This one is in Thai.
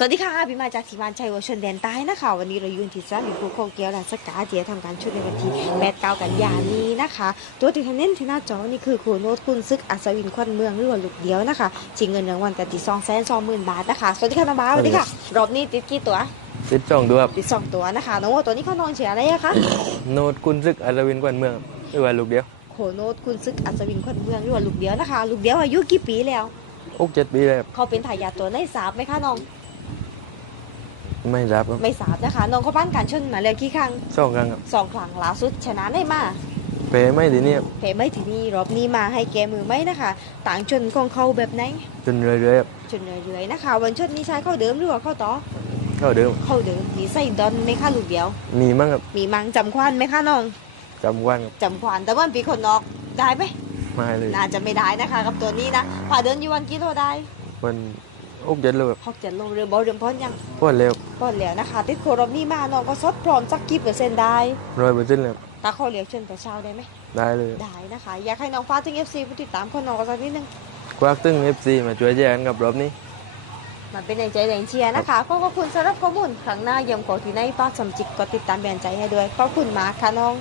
สวัสดีค่ะพี่มาจากทีมงานชัยวัชนแดนใต้นะคะ วันนี้เราอยู่ที่สนามบินภูเขาเกียวและสกาเจียทำการชุดในวันที่8 9กันยายนนี้นะคะ ตัวที่ท่านเน้นที่หน้าจอนี่คือครูโน้ตคุณซึกอัศวินควันเมืองหรือว่าลูกเดียวนะคะชิงเงินรางวัลกันที่2 2 0 0 0 0บาทนะคะสวัสดีค่ะน้องบ้าสวัสดีค่ะ รอบนี้ติดกี่ตัวติดจองดูครับติดสองตัวนะคะน้องว่าตัวนี้เขานอนเฉียอะไรอะคะโนดกุนซึกอัศวินกวนเมืองครับหรือว่าลูกเดียวโคโน้ตคุณซึกอัศวินควันเมืองหรือว่าลูกเดียวนะคะ ลูกเดียวอายุกี่ปีแล้วอกเจ็ดปีเลยครับเขาเป็นทายาทตัวในสาบไหมคะน้อง ไม่รับครับไม่สาบนะคะน้องเขาบ้านการชนมาแล้วกี่ครั้งสองครั้งครับสองครั้งล่าสุดชนะได้มาเปไม่ทีนี้ครับเพไม่ทีนี่รอบนี้มาให้แกมือไหมนะคะ ต่างชนของเขาแบบไหนจนเรื่อยๆครับชนเรื่อยๆนะคะ วันชนนี้ใช้เข้าเดิมหรือว่าเข้าต่อเท่าเดิมเข้าเดิมมีไส้ดอนไหมคะลูกเดียว มีมั้งครับมีมังจำควันไหมคะน้องจำวันครับจำควันแต่ว่าปีคนนอกได้ไหมมาเลยน่าจะไม่ได้นะคะ กับตัวนี้นะพาเดินอยู่วันกิโลได้มัน อกเจ็ดเลยครับหกเจ็ดโลเรือบอลเรือบอลยังพวดเร็วบอลแล้วนะคะ ติดโครอบนี้มาน้องก็ซดพร้อมสักกี่เปอร์เซ็นต์ได้ร้อยเปอร์เซ็นต์เลยครับตาเขาเรียกชนแต่เช้าได้ไหมได้เลยได้นะคะ อยากให้น้องฟ้าถึงเอฟซีผู้ติดตามคนน้องก็สักนิดนึงควักตึ้งเอฟซีมาช่วยแย่งกับรอบนี้มันเป็นแรงใจแรงเชียร์นะคะขอบคุณสำหรับข้อมูลครั้งหน้าเยี่ยมกว่าที่ในฝากสมจิกก็ติดตามแบรนด์ใจให้ด้วยขอบคุณมากค่ะน้อง